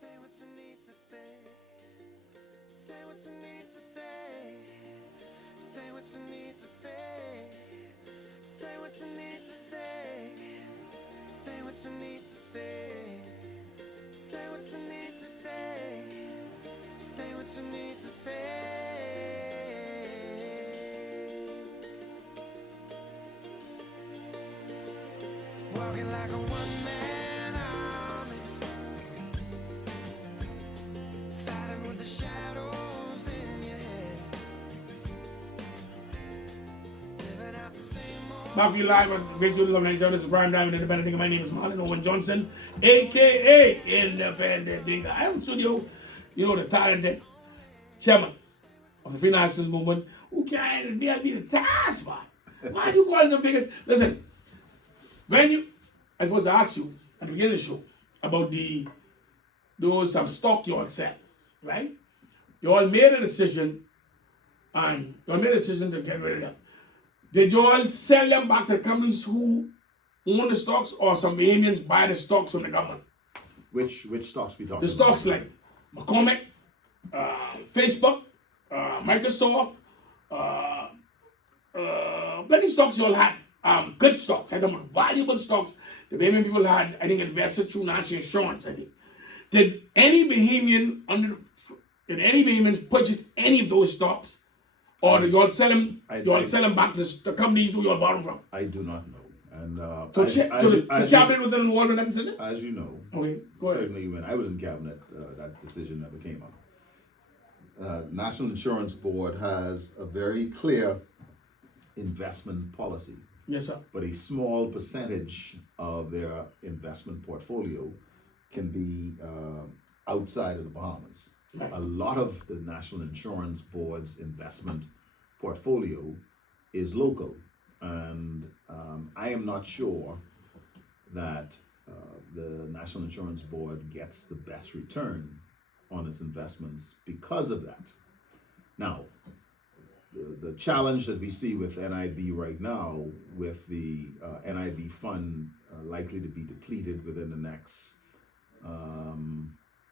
Say what you need to say. Say what you need to say. Say what you need to say. Say what you need to say. Say what you need to say. Say what you need to say. Say what you need to say. Walking like a one-man army, fighting with the shadows in your head, living out the same old. Back to you live on Great Studios of 97. This is Primetime Independent. My name is Marlon Owen Johnson, aka Independent Thinker. I am in studio, the talented chairman of the Free Nationals Movement, who can't be the task man. Why you call some figures? Listen, I supposed to ask you at the beginning of the show about those some stock you all sell, right? You all made a decision, and you all made a decision to get rid of them. Did you all sell them back to the companies who own the stocks, or some Bahamians buy the stocks from the government? Which stocks we talking about? The stocks like McCormick, Facebook, Microsoft, plenty stocks you all had. Good stocks, I think valuable stocks. The Bahamian people had, I think, invested through national insurance, I think. Did any Bahamians purchase any of those stocks? Or do you all sell them? Sell them back to the companies who you all bought them from? I do not know. And So the cabinet was involved in that decision? as you know, Okay, go ahead. certainly when I was in cabinet, that decision never came up. National Insurance Board has a very clear investment policy, Yes, sir. but a small percentage of their investment portfolio can be outside of the Bahamas. Right. A lot of the National Insurance Board's investment portfolio is local, and I am not sure that the National Insurance Board gets the best return on its investments because of that. Now, the challenge that we see with NIB right now, with the NIB fund likely to be depleted within the next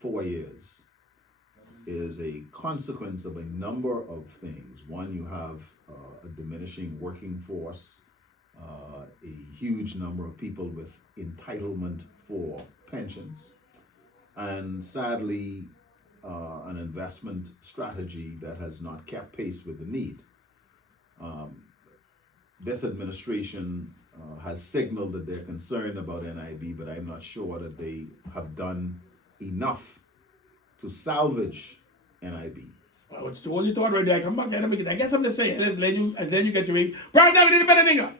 4 years, is a consequence of a number of things. One, you have a diminishing working force, a huge number of people with entitlement for pensions, and sadly, an investment strategy that has not kept pace with the need. This administration has signaled that they're concerned about NIB, but I'm not sure that they have done enough to salvage NIB. Well, it's the only thought right there. I come back to that. I guess I'm just saying, let's let you get your ring. Prime time, Independent Thinker.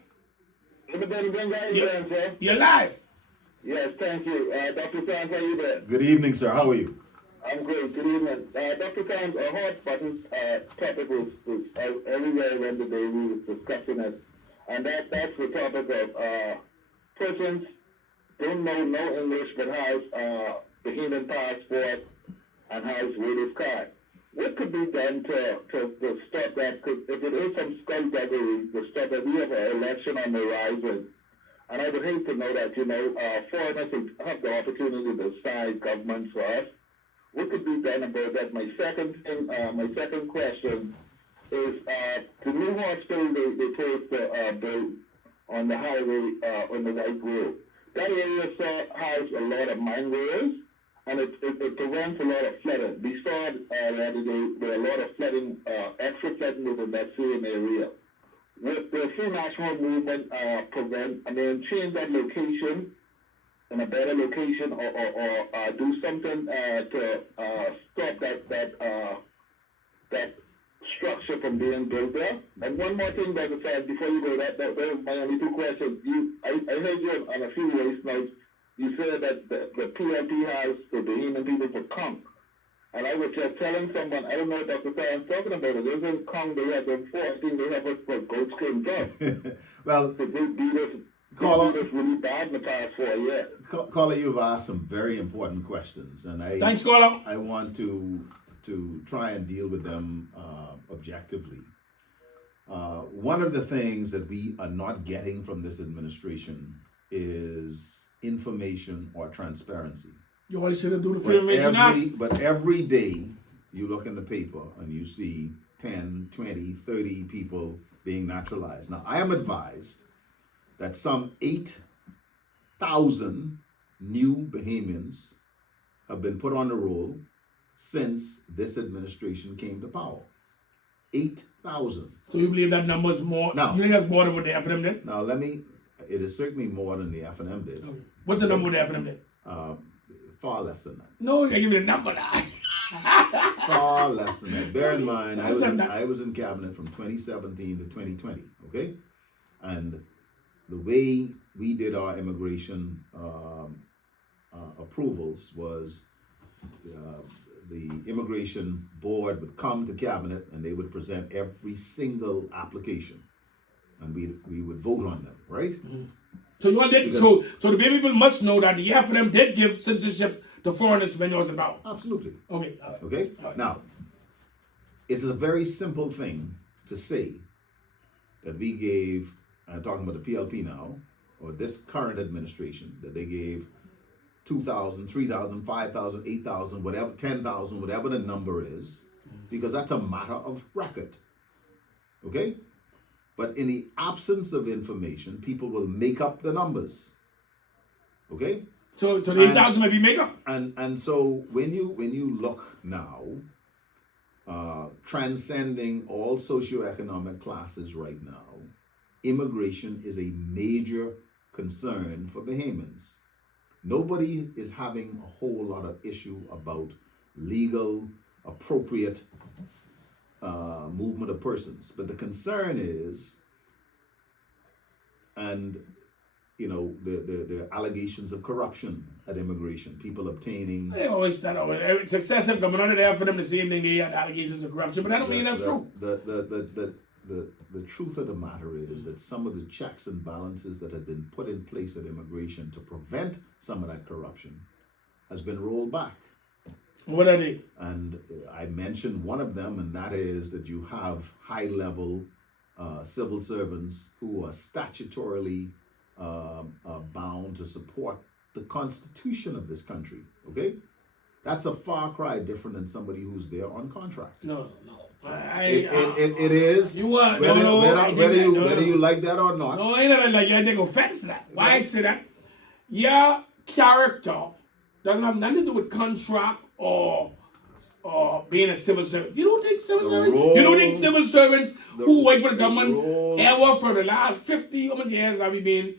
Independent Thinker, how you doing, sir? You're live. Yes, thank you. Dr. Sands, how you doing? Good evening, sir. How are you? I'm great. Good evening. Dr. Sands, a hot button topic was everywhere when the day we were discussing it. And that's the topic of persons don't know no English but has the human passport and has voter's card. What could be done to stop that? Because if it is some skullduggery, to stop that, we have an election on the horizon. And I would hate to know that, foreigners have the opportunity to decide governments for us. What could be done about that? My second question is the new hospital they chose to build on the highway, on the White Road. That area has a lot of mine layers, and it prevents a lot of flooding. We saw the other day there a lot of flooding, extra flooding within that same area. With the Free National Movement change that location in a better location, or do something to stop that structure from being built there. And one more thing, Dr. Sands, before you go, that was my only two questions. I heard you on a few ways now. You said that the PLP has the Bahamian people for conch. And I was just telling someone, I don't know what Dr. Sands talking about it. There's in conch they have them for. I think they have us for goat skin job. Well, So they beat us really bad in the past 4 years. Caller, you've asked some very important questions, and Thanks, caller. I want to try and deal with them objectively. One of the things that we are not getting from this administration is information or transparency. You always should have do the film making. But every day you look in the paper and you see 10, 20, 30 people being naturalized. Now, I am advised that some 8,000 new Bahamians have been put on the roll since this administration came to power. 8,000. So you believe that number is more? No. You think that's more than what the FNM did? Now, it is certainly more than the FNM did. Okay. What's the number the FNM did? Far less than that. No, you give me the number now. Far less than that. Bear in mind, I That's was in cabinet from 2017 to 2020, okay? And the way we did our immigration approvals was the immigration board would come to cabinet and they would present every single application, and we would vote on them, right? Mm-hmm. So you all did. So the Baby people must know that the FNM did give citizenship to foreigners when you was in power. Absolutely. Okay. Okay. All right. Now, it's a very simple thing to say that we gave. I'm talking about the PLP now, or this current administration, that they gave 2,000, 3,000, 5,000, 8,000, whatever, 10,000, whatever the number is, because that's a matter of record. Okay? But in the absence of information, people will make up the numbers. Okay? So the 8,000 might be makeup. And so when you look now, transcending all socioeconomic classes right now, immigration is a major concern for Bahamians. Nobody is having a whole lot of issue about legal, appropriate movement of persons. But the concern is, and you know, the allegations of corruption at immigration, people obtaining. They always start out with it's excessive coming under there for them the same thing. They had allegations of corruption, but I don't mean that's true. The truth of the matter is that some of the checks and balances that had been put in place at immigration to prevent some of that corruption has been rolled back. What are they? And I mentioned one of them, and that is that you have high-level civil servants who are statutorily bound to support the Constitution of this country. Okay, that's a far cry different than somebody who's there on contract. No. It is. You are whether you like that or not. No, I ain't like I take offense to that. Why I say that? Your character doesn't have nothing to do with contract or being a civil servant. You don't think civil servants who work for the government ever for the last 50 years have we been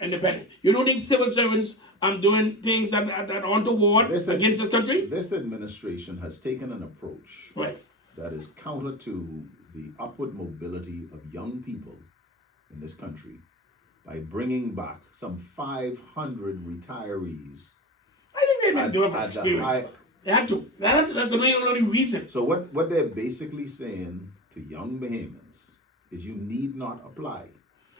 independent? You don't think civil servants doing things that are untoward against this country? This administration has taken an approach that is counter to the upward mobility of young people in this country by bringing back some 500 retirees. I think they've been doing it for experience. They had to. That's the only reason. So what they're basically saying to young Bahamians is you need not apply.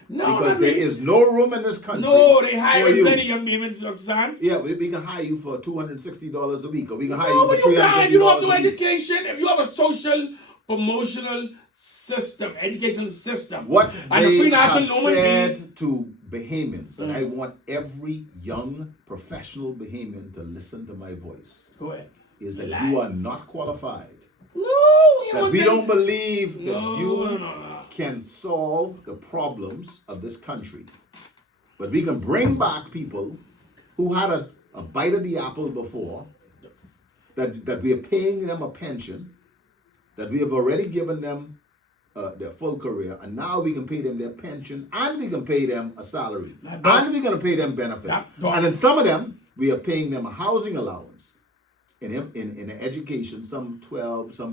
No, because there is no room in this country. No, they hire many young Bahamians, Dr. Sands. Yeah, we can hire you for $260 a week, or we can hire you for $350. You don't have no a week. education. If you have a social promotional system, education system, what and they the free have national said to Bahamians, and I want every young professional Bahamian to listen to my voice, go ahead, is that you are not qualified. No, we don't believe that you can solve the problems of this country. But we can bring back people who had a bite of the apple before, that we are paying them a pension, that we have already given them their full career, and now we can pay them their pension, and we can pay them a salary, and we're going to pay them benefits. And in some of them, we are paying them a housing allowance. In education, some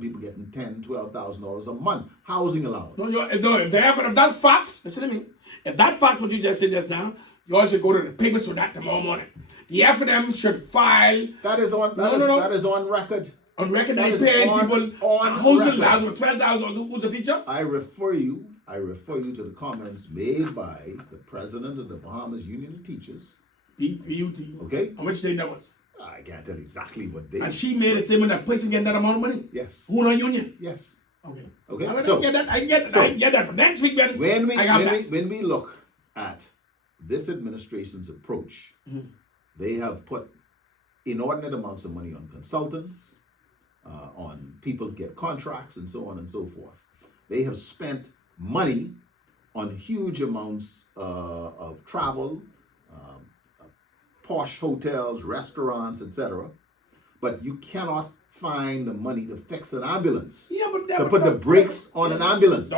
people getting $10,000, $12,000 a month housing allowance. If that's facts, listen to me. If that fact what you just said just now, you all should go to the papers for that tomorrow morning. The FNM should file. That is on record. On record, they pay people on housing allowance with $12,000. Who's a teacher? I refer you to the comments made by the president of the Bahamas Union of Teachers. BUT. Okay. And which state that was? I can't tell you exactly what they. And she made a statement that person getting that amount of money. Yes. Who not union? Yes. Okay. Okay. I get that for next week. When we look at this administration's approach, they have put inordinate amounts of money on consultants, on people to get contracts, and so on and so forth. They have spent money on huge amounts of travel, posh hotels, restaurants, etc. But you cannot find the money to fix an ambulance, to put the brakes on an ambulance,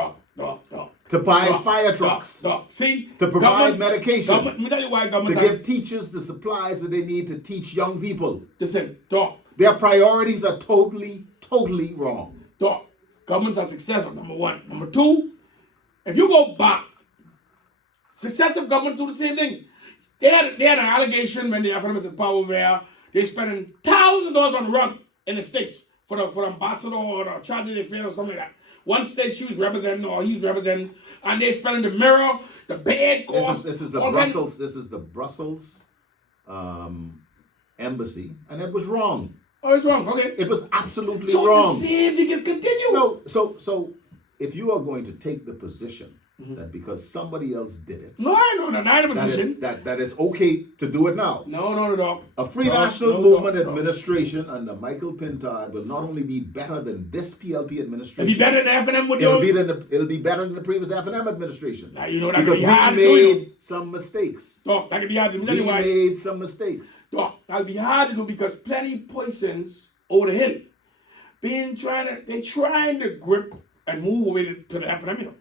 to buy fire trucks, See, to provide medication, let me tell you why to government give has, teachers the supplies that they need to teach young people. listen, doc, Their priorities are totally wrong. doc, governments are successful, number one. Number two, if you go back, successive government do the same thing. They had an allegation when the FNM was in power where they're spending $1,000 on rug in the States for the ambassador or the charge of affairs or something like that. One state she was representing or he was representing, and they're spending the mirror, the bed cost. This is the Brussels embassy, and it was wrong. Oh, it's wrong. Okay. It was absolutely So wrong. the same thing is continue. No, so if you are going to take the position that because somebody else did it, No, I know, not in a that position. that it's okay to do it now. No, doc. A free No, national no, movement no. administration under Michael Pintard will not only be better than this PLP administration. It'd be better than FNM with It'll be better than the previous FNM administration. Now, you know that because could be hard we to do, you made some mistakes. Doc, that could be hard to do. Let me We tell you why. made some mistakes. Doc, that'll be hard to do because plenty persons over the hill they're trying to grip and move away to the FNM. You know.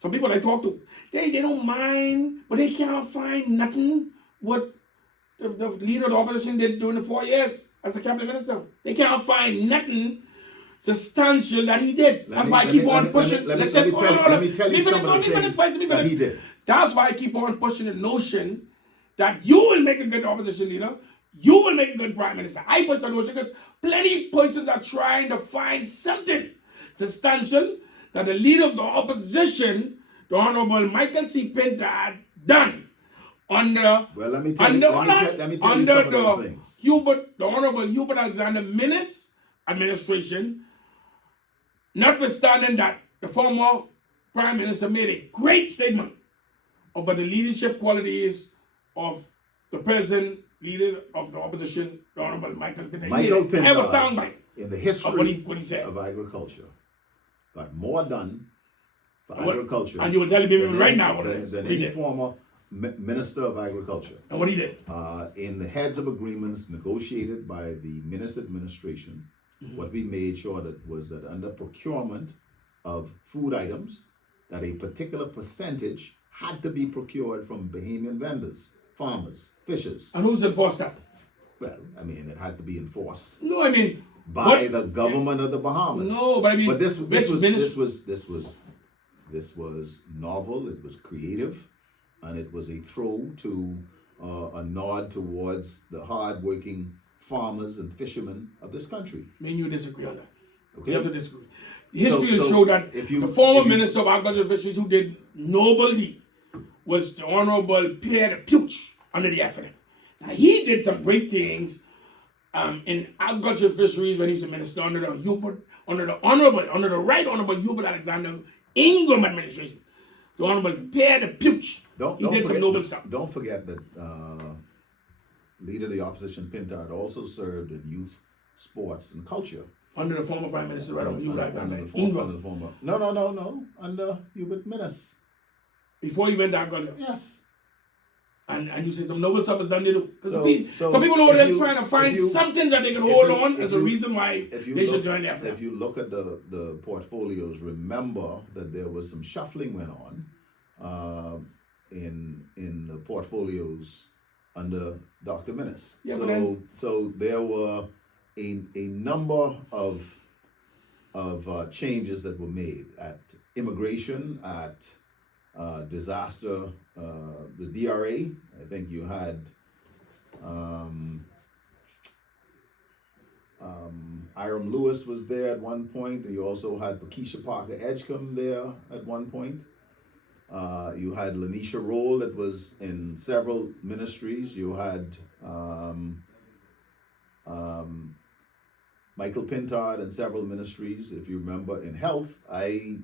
Some people I talk to, they don't mind, but they can't find nothing what the leader of the opposition did during the 4 years as a cabinet minister. They can't find nothing substantial that he did. That's why I keep on pushing. Let me tell you some of the things that he did. That's why I keep on pushing the notion that you will make a good opposition leader. You will make a good prime minister. I push the notion because plenty persons are trying to find something substantial that the leader of the opposition, the Honorable Michael C. Pintard, done under Well, let me tell you some of those things. the Honorable Hubert Alexander Minnis administration, notwithstanding that the former Prime Minister made a great statement about the leadership qualities of the present leader of the opposition, the Honorable Michael Pintard. Michael He have a Pintard, soundbite in the history what he said. of agriculture, got more done for agriculture. And you will tell me right now what it than is. than What he any did. former minister of agriculture. And what he did. In the heads of agreements negotiated by the Minnis administration, what we made sure that was that under procurement of food items, that a particular percentage had to be procured from Bahamian vendors, farmers, fishers. And who's enforced that? Well, I mean, it had to be enforced No, I mean by the government of the Bahamas. No, but I mean, But this which was novel. It was creative, and it was a throw to a nod towards the hard-working farmers and fishermen of this country. Me and you disagree on that. Okay. We have to disagree. History will So show that if you- the former if you- Minister of Agriculture and Fisheries who did noble deed was the Honorable Pierre Puch under the FNM. Now he did some great things in agriculture and fisheries when he was a minister under the right Honorable Hubert Alexander Ingram administration. The Honorable Pierre Puch. He did some noble stuff. Don't forget that leader of the opposition, Pintard, also served in youth, sports, and culture. Under the former Prime Minister, right? Hubert Under Alexander the Ingram. former. No. Under Hubert Minnis. Before he went to agriculture. Yes. And you say some noble stuff is done there too. Because So some people over if there you- trying to find if you- something that they can if hold you- on if as a you- reason why they should join the FNM. If you look at the portfolios, remember that there was some shuffling went on in the portfolios under Dr. Minnis. Yeah, but so there were a number of changes that were made at immigration, at disaster, the DRA. I think you had Hiram Lewis was there at one point. You also had Pakeisha Parker Edgecombe there at one point. You had Lanisha Roll that was in several ministries. You had Michael Pintard in several ministries. If you remember, in health, I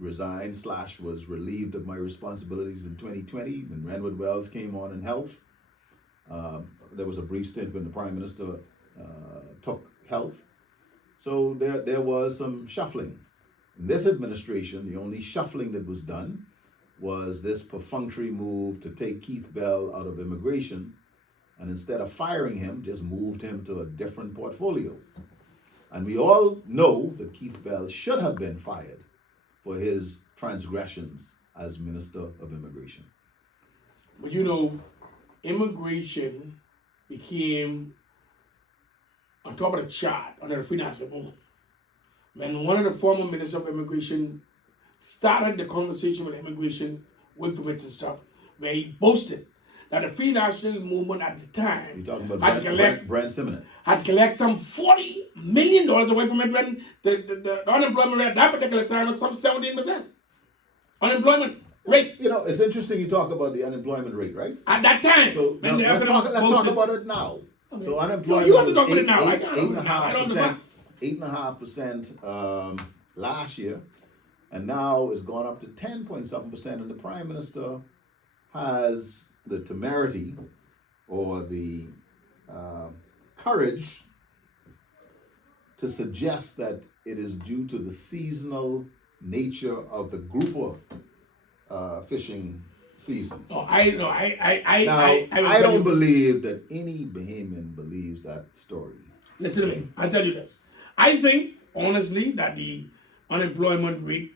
resigned / was relieved of my responsibilities in 2020 when Renwood Wells came on in health. There was a brief stint when the Prime Minister took health. So there was some shuffling. In this administration, the only shuffling that was done was this perfunctory move to take Keith Bell out of immigration, and instead of firing him, just moved him to a different portfolio. And we all know that Keith Bell should have been fired for his transgressions as Minister of Immigration. But you know, immigration became on top of the chart under the Free National Movement. When one of the former ministers of immigration started the conversation with immigration, work permits and stuff, where he boasted that the Free National Movement at the time You're talking about Brent Simonet. had to collect some $40 million of work permit when the unemployment rate at that particular time was some 17%. Unemployment rate. You know, it's interesting you talk about the unemployment rate, right? At that time. So now, let's talk about it now. Okay. So unemployment You have to talk was about it now. 8.5% last year, and now it's gone up to 10.7%. And the Prime Minister has the temerity or the courage to suggest that it is due to the seasonal nature of the grouper fishing season. Oh, I know. I don't believe that any Bahamian believes that story. Listen to me. I'll tell you this. I think, honestly, that the unemployment rate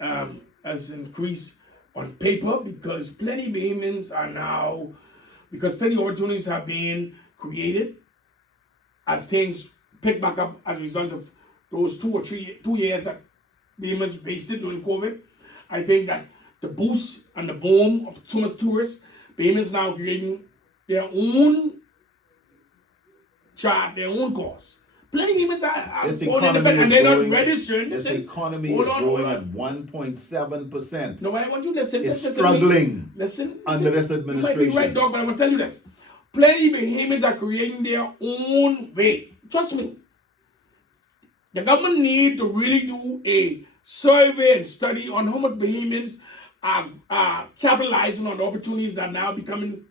has increased on paper because plenty Bahamians are now, because plenty opportunities have been created as things pick back up as a result of those 2 years that Bahamians wasted during COVID. I think that the boost and the boom of so much tourists, Bahamians now creating their own chart, their own course. Plenty of Bahamians are independent and they're not registered. This economy is growing at 1.7%. No, but I want you to listen. It's struggling under this administration. You might be right, dog, but I want to tell you this. Plenty Bahamians are creating their own way. Trust me. The government need to really do a survey and study on how much Bahamians are capitalizing on the opportunities that are now becoming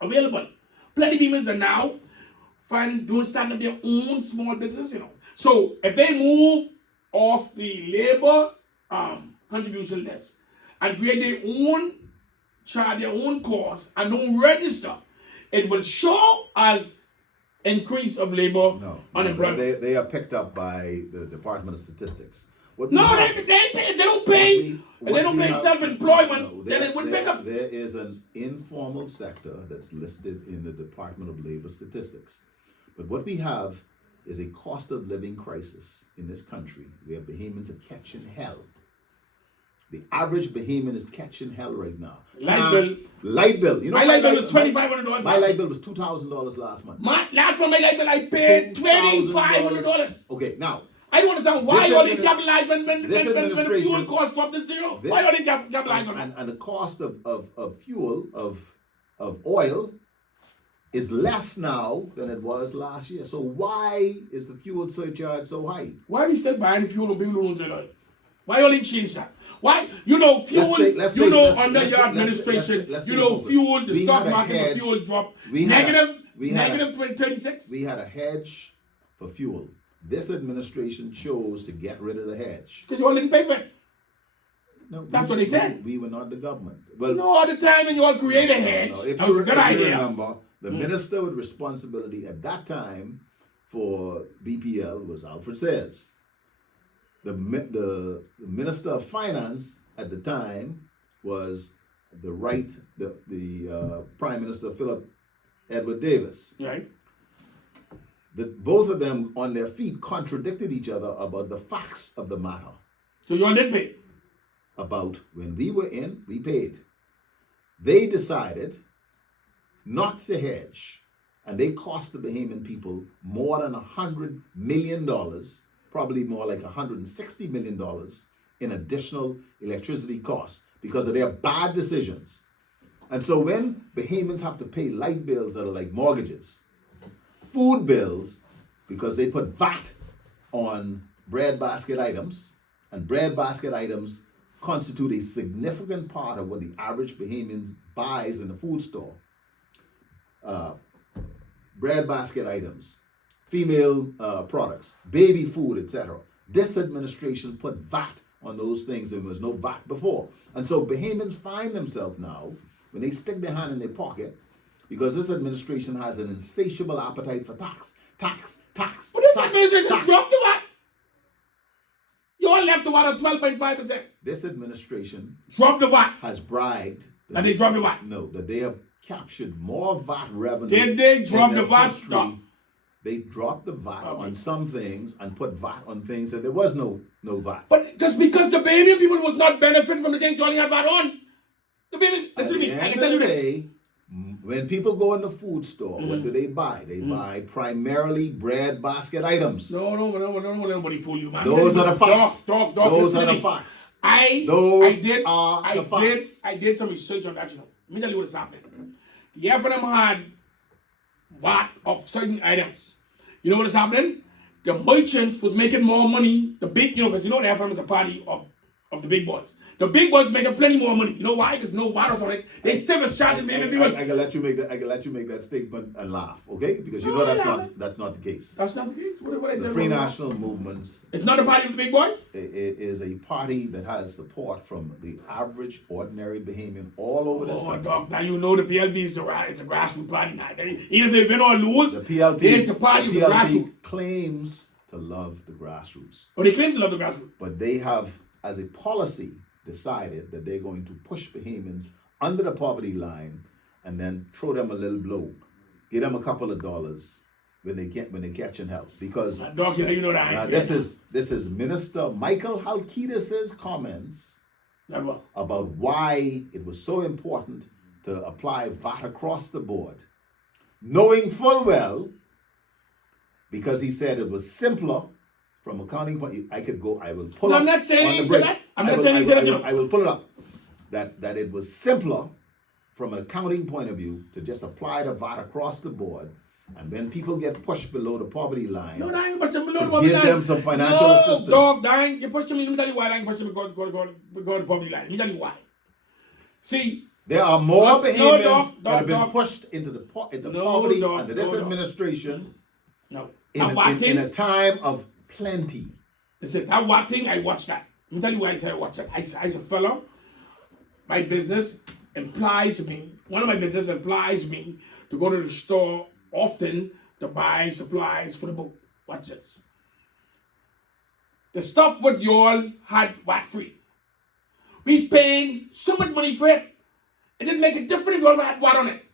available. Plenty Bahamians are now starting up their own small business, you know. So if they move off the labor contribution list and create their own charge, their own cost, and don't register, it will show as increase of labor unemployment. They are picked up by the Department of Statistics. They don't pay. They don't pay self-employment. Then it will pick up. There is an informal sector that's listed in the Department of Labor Statistics. But what we have is a cost of living crisis in this country where Bahamians are catching hell. The average Bahamian is catching hell right now. Light bill. You know, my light bill was $2,500. My light bill was $2,000 last month. Last month, my light bill I paid $2,500. Okay, now. I don't understand why you only capitalize when the fuel cost dropped to zero. Why you only capitalize on that? And the cost of fuel, of oil, is less now than it was last year. So why is the fuel surcharge so high? Why are we still buying fuel on people who don't generate? Why you only change that? Why? You know, fuel, under your administration, fuel, the stock market for fuel dropped negative 36. We had a hedge for fuel. This administration chose to get rid of the hedge. Because you all didn't pay for it. No, that's what they said. We were not the government. Well, no, at the time when you all create a hedge, that was a good idea. Remember, the minister with responsibility at that time for BPL was Alfred Sayers. The minister of finance at the time was the Prime Minister Philip Edward Davis. Right. Both of them on their feet contradicted each other about the facts of the matter. So you all did pay? About when we were in, we paid. They decided not to hedge, and they cost the Bahamian people more than $100 million, probably more like $160 million in additional electricity costs because of their bad decisions. And so when Bahamians have to pay light bills that are like mortgages, food bills, because they put VAT on bread basket items, and bread basket items constitute a significant part of what the average Bahamian buys in the food store. breadbasket items, female products, baby food, etc. This administration put VAT on those things, and there was no VAT before. And so Bahamians find themselves now, when they stick their hand in their pocket, because this administration has an insatiable appetite for tax. But this tax, administration tax. dropped the VAT. You all left the VAT at 12.5%. This administration Drop the VAT. has bragged And they dropped the VAT. No, that they have captured more VAT revenue. Did they drop in the their VAT? history. No. They dropped the VAT Okay. on some things and put VAT on things that there was no VAT. But because the Bahamian people was not benefiting from the things you only had VAT on. The Bahamian, At listen to the me, I end can tell of you the this. day, when people go in the food store, what do they buy? They buy primarily bread basket items. No, nobody fool you, man. Those are the facts. Dog, Those listen are to the me. facts. I did some research on that, you know. Let me tell you what's happening. The FNM had VAT of certain items. You know what is happening? The merchants was making more money. The big, because the FNM is a party of the big boys. The big boys making plenty more money. You know why? Because no virus on it. They still was charging maybe people. I can let you make that. I can let you make that statement and laugh, okay? Because you know that's not the case. That's not the case. What I The said Free about National Movements it's not a party of the big boys. is a party that has support from the average, ordinary Bahamian all over this Oh, country. dog. Now you know the PLP is it's a grassroots party now. Even if they win or lose, The PLP, it's the party of the grassroots. claims to love the grassroots, Oh, they claim to love the grassroots. but they have, as a policy, decided that they're going to push Bahamians under the poverty line and then throw them a little blow, give them a couple of dollars when they catching help. Because Dog, you know that. this is Minister Michael Halkidis's comments about why it was so important to apply VAT across the board, knowing full well, because he said it was simpler from accounting point. I will pull No, up. I'm not saying on he the said break. that. I'm not saying he said that. I will pull it up. That it was simpler from an accounting point of view to just apply the VAT across the board, and when people get pushed below the poverty line, No, I ain't push them below the to poverty give line. them some financial assistance. Dog, dying. You push them. Let me tell you why I ain't push them go to the poverty line. Let me tell you why. See, there are more Bahamians that have been dog. pushed into poverty dog, under this dog. administration No. in a time of plenty. Listen, that one thing, I watched that. Let me tell you why I said I watched that. As a fellow, my business implies me, one of my business implies me to go to the store often to buy supplies for the boat. Watch this. The stuff what you all had VAT free. We paying so much money for it. It didn't make a difference if you all had VAT on it.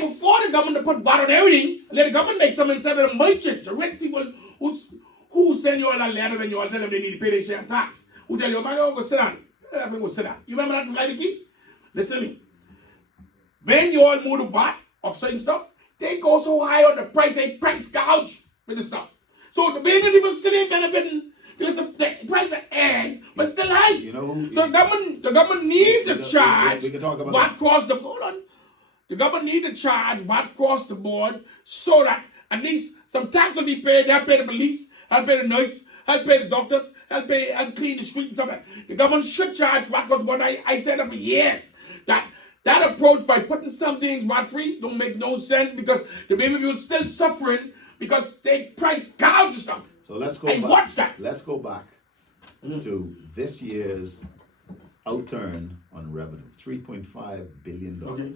Before the government to put VAT on everything, let the government make some instead of the merchants, the rich people who send you all a letter when you all tell them they need to pay their share of tax. Who tell you, man, go sit down. Go sit down. You remember that from Live Key? Listen to me. When you all move to VAT of certain stuff, they go so high on the price, they price gouge with the stuff. So the Bahamian people still ain't benefiting because the price of egg was still high. So the government needs to charge VAT across the board. The government needs to charge VAT across the board so that at least some tax will be paid. They'll pay the police, they'll pay the nurse, they'll pay the doctors, they'll clean the street and stuff like that. The government should charge VAT across the board. I said that for years. That approach by putting some things VAT free don't make no sense because the baby people still suffering because they price gouge stuff. So let's go Let's go back to this year's outturn on revenue, $3.5 billion. Okay.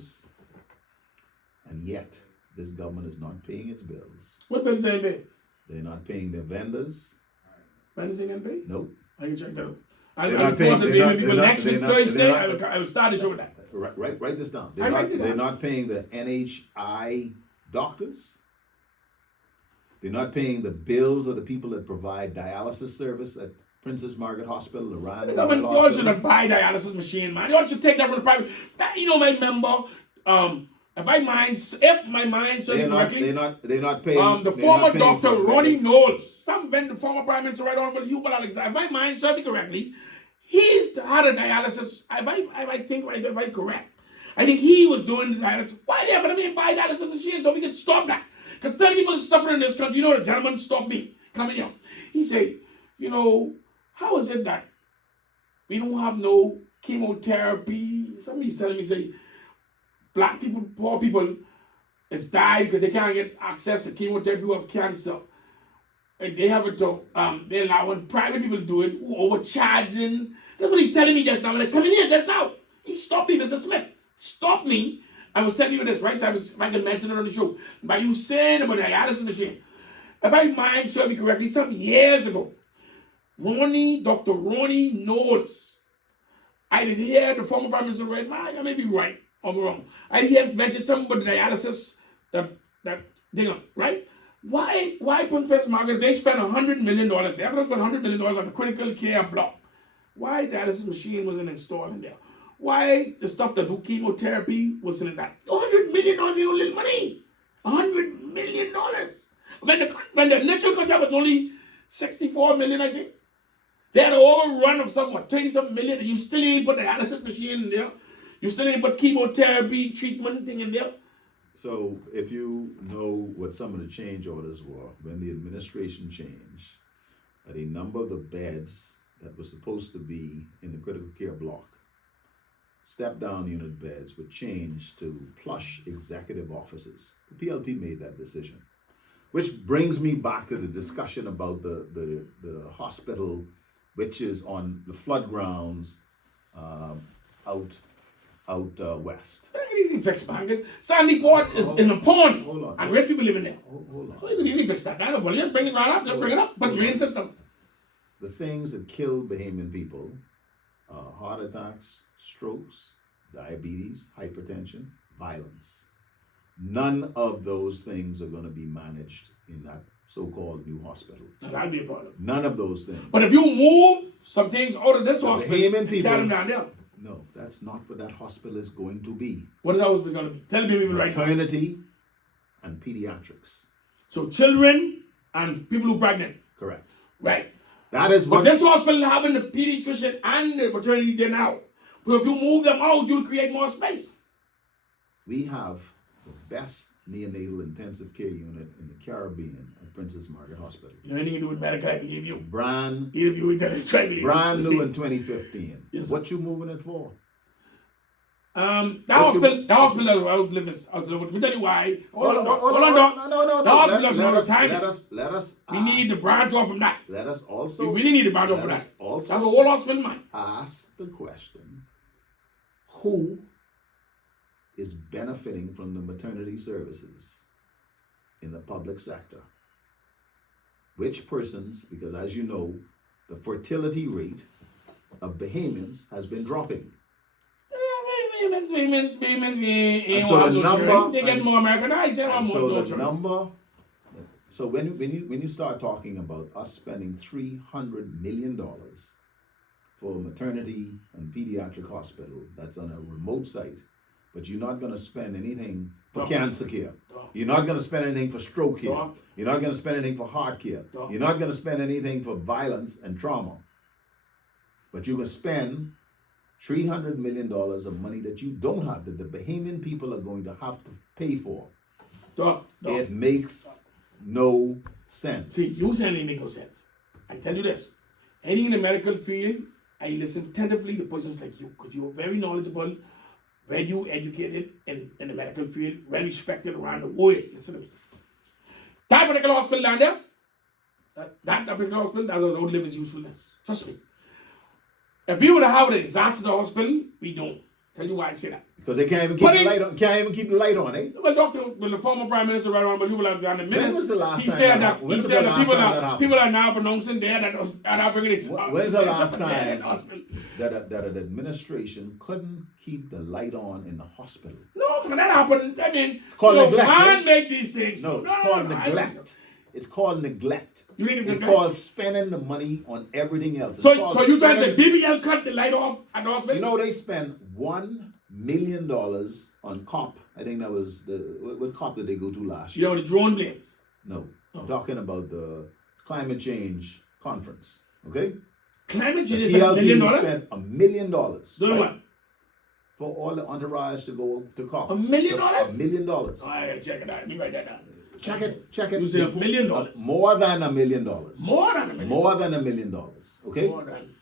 And yet, this government is not paying its bills. What bills they pay? They're not paying their vendors. Vendors ain't pay? Nope. I can check that out. They're not paying. Next week, Thursday, I will start the show with that. Write this down. They're not paying the NHI doctors. They're not paying the bills of the people that provide dialysis service at Princess Margaret Hospital, the government, you all shouldn't buy dialysis machine, man. You all should take that from the private. My member, if my mind serves correctly, they're not paying. The former Dr. Ronnie Knowles, the former Prime Minister, Right Honorable Hubert Alexander, if my mind serves me correctly, he's had a dialysis. If I correct, I think he was doing the dialysis. Why they ever buy dialysis machine so we can stop that? Because plenty of people suffering in this country. You know, the gentleman stopped me coming here. He said, how is it that we don't have no chemotherapy? Somebody's telling me, say, black people, poor people, it's died because they can't get access to chemotherapy of cancer. And they have it to, they're allowing private people to do it, overcharging. That's what he's telling me just now. When I come in here just now, he stopped me, Mr. Smith. Stopped me. I was telling you this right time, if I can mention it on the show. By you saying about the dialysis machine. If I mind serve me correctly, some years ago, Dr. Ronnie Knowles, I did hear the former Prime Minister read, I may be right or wrong. I did hear him mention something about the dialysis, that thing, right? Why Princess Margaret, they spent $100 million, they have to spend $100 million on the critical care block. Why dialysis machine wasn't installed in there? Why the stuff that do chemotherapy wasn't in that? $100 million is no little money. $100 million. When the initial contract was only $64 million, I think. They had an overrun of somewhat 30-something million, and you still ain't put the dialysis machine in there. You still ain't put chemotherapy treatment thing in there. So if you know what some of the change orders were, when the administration changed, that a number of the beds that were supposed to be in the critical care block, step-down unit beds, were changed to plush executive offices. The PLP made that decision. Which brings me back to the discussion about the hospital, which is on the flood grounds out west. That could easily fix, man. Sandy Port is in a pond. Hold on. And rich people living there. Hold on. So you could easily fix that. Just bring the ground up, just bring it up. But drain system. The things that kill Bahamian people, heart attacks, strokes, diabetes, hypertension, violence. None of those things are going to be managed in that so-called new hospital. That'd be a problem. None of those things. But if you move some things out of this The hospital, Bahamian people, them down there. no, that's not what that hospital is going to be. What is that hospital going to be? Tell me right now. Maternity and pediatrics. So children and people who are pregnant. Correct. Right. That is what. But this hospital having the pediatrician and the maternity there now. But if you move them out, you'll create more space. We have the best neonatal intensive care unit in the Caribbean at Princess Margaret Hospital. You know anything to do with medical, I believe you. Brand Even if you tell us, try believe brand new in 2015. Yes, sir. What you moving it for? The hospital outlive is outlive. Let me tell you why. Hold on, Doc. No. The hospital no time. Let us. We need to branch off from that. Let us also. We really need to branch off from let that. us also That's a whole hospital, man. ask the question: who is benefiting from the maternity services in the public sector? Which persons? Because as you know, the fertility rate of Bahamians has been dropping. Bahamians, so the number, they get more Americanized. They want more so the children. number. So when you start talking about us spending $300 million for maternity and pediatric hospital that's on a remote site, but you're not going to spend anything for cancer care. You're not going to spend anything for stroke care. You're not going to spend anything for heart care. You're not going to spend anything for violence and trauma. But you're going to spend $300 million of money that you don't have, that the Bahamian people are going to have to pay for. It makes no sense. See, you saying it makes no sense. I tell you this. Any in the medical field, I listen attentively to persons like you, because you are very knowledgeable, very educated in the medical field, well respected around the world. Listen to me. That particular hospital down there, that particular hospital, that would outlive its usefulness. Trust me. If we would have a disaster hospital, we don't. Tell you why I say that. Because they can't even keep the light on. Can't even keep the light on, eh? Well, the former Prime Minister right around, but people have done the minutes. When was the last he time said that that he said that people are now pronouncing there that are bringing it. When's the last time that an administration couldn't keep the light on in the hospital? No, man, that happened. I mean, it's called neglect. Man make these things. No, it's called neglect. It's called neglect. You think it's called spending the money on everything else. So you trying to say BBL cut the light off at the hospital? You know they spent $1 million on COP. I think that was what COP did they go to last year? You know the drone planes. No, I'm talking about the climate change conference. Okay. Climate change is PLP $1 million. Spent $1 million. Doing what? For all the entourage to go to COP. $1 million? $1 million. Oh, I gotta check it out. Let me write that down. Check it. You say $1 million? More than $1 million. More than $1 million. More than $1 million. Okay. More than.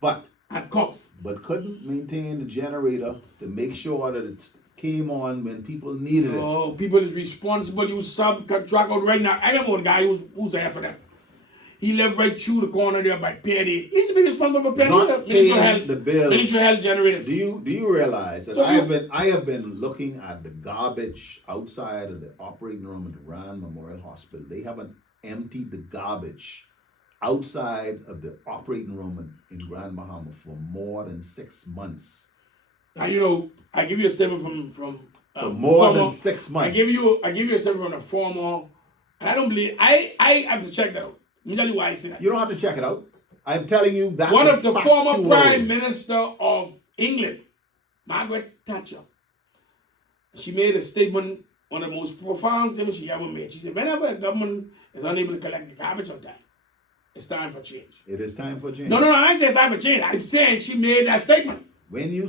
But at Cox. but couldn't maintain the generator to make sure that it came on when people needed it. Oh, people is responsible. You subcontract out right now. I know one guy who's there for them. He lived right through the corner there by Penny. He's to be responsible for Penny. Not paying the bills. Ministry of Health generators. Do you realize that So I have been looking at the garbage outside of the operating room at the Rand Memorial Hospital. They haven't emptied the garbage outside of the operating room in Grand Bahama for more than 6 months. Now I give you a statement from For more former, than 6 months. I give you a statement from a former, and I don't believe I have to check that out. Let me tell you why I say that. You don't have to check it out. I'm telling you that One is of the factual. former Prime Minister of England, Margaret Thatcher, she made a statement, one of the most profound statements she ever made. She said, whenever a government is unable to collect the garbage on time, it's time for change. It is time for change. No, I ain't saying it's time for change. I'm saying she made that statement. When you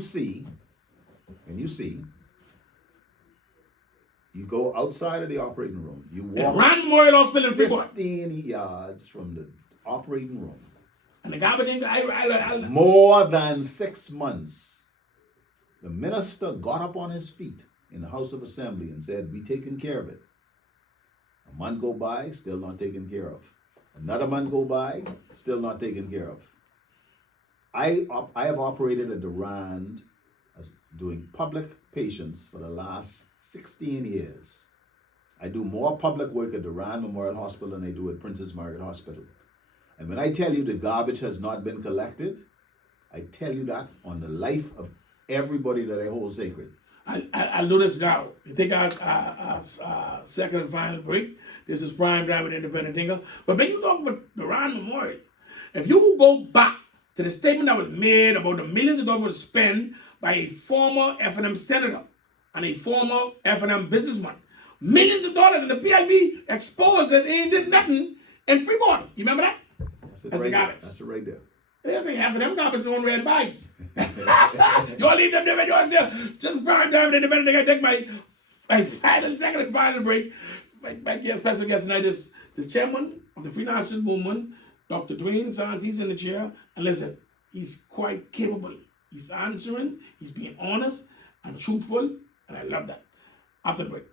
go outside of the operating room, you walk Rand Memorial Hospital in Freeport. 15 yards from the operating room. And the garbage thing, I More than 6 months. The minister got up on his feet in the House of Assembly and said, "We taking care of it." A month go by, still not taken care of. Another month go by, still not taken care of. I have operated at the Rand as doing public patients for the last 16 years. I do more public work at the Rand Memorial Hospital than I do at Princess Margaret Hospital. And when I tell you the garbage has not been collected, I tell you that on the life of everybody that I hold sacred. I'll do this now. You take our second and final break. This is Primetime with Independent Thinker. But when you talk about the Rand Memorial, if you go back to the statement that was made about the millions of dollars spent by a former FNM senator and a former FNM businessman, millions of dollars, and the PLB exposed that they ain't did nothing in Freeport. You remember that? That's the garbage. That's it right there. FNM garbage on red bags. You all leave them there when you're still just Prime Time with Independent. I take my final second and final break. My special guest tonight is the chairman of the Free National Movement, Dr. Duane Sands. He's in the chair. And listen, he's quite capable. He's answering, he's being honest and truthful, and I love that. After the break.